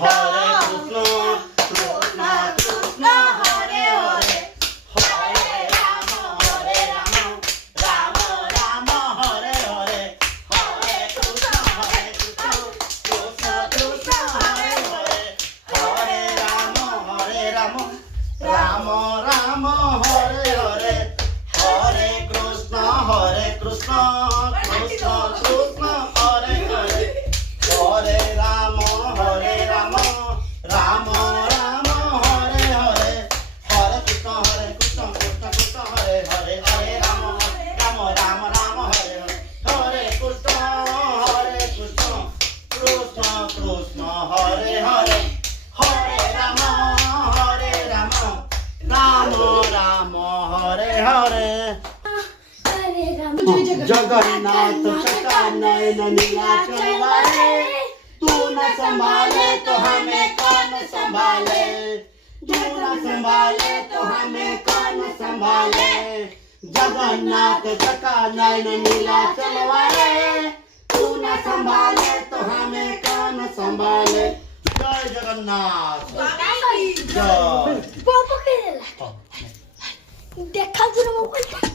হরে কৃষ্ণ কৃষ্ণ কৃষ্ণ হরে হরে হরে রাম রাম রাম হরে হরে হরে কৃষ্ণ কৃষ্ণ কৃষ্ণ হরে হরে হরে রাম রাম রাম হরে হরে হরে কৃষ্ণ কৃষ্ণ কৃষ্ণ হরে হরে হরে রাম রাম রাম হরে হরে হরে কৃষ্ণ কৃষ্ণ কৃষ্ণ হরে হরে হরে রাম রাম রাম হরে হরে হরে কৃষ্ণ কৃষ্ণ কৃষ্ণ হরে হরে হরে রাম রাম রাম হরে হরে जगन्नाथ चका नयन नीलाचल वाले तू न संभाले तो हमें कौन संभाले तू न संभाले तो हमें कौन संभाले जगन्नाथ चका नयन नीलाचल वाले तू न संभाले तो हमें कौन संभाले जय जगन्नाथ जय देखा जरा मोबाइल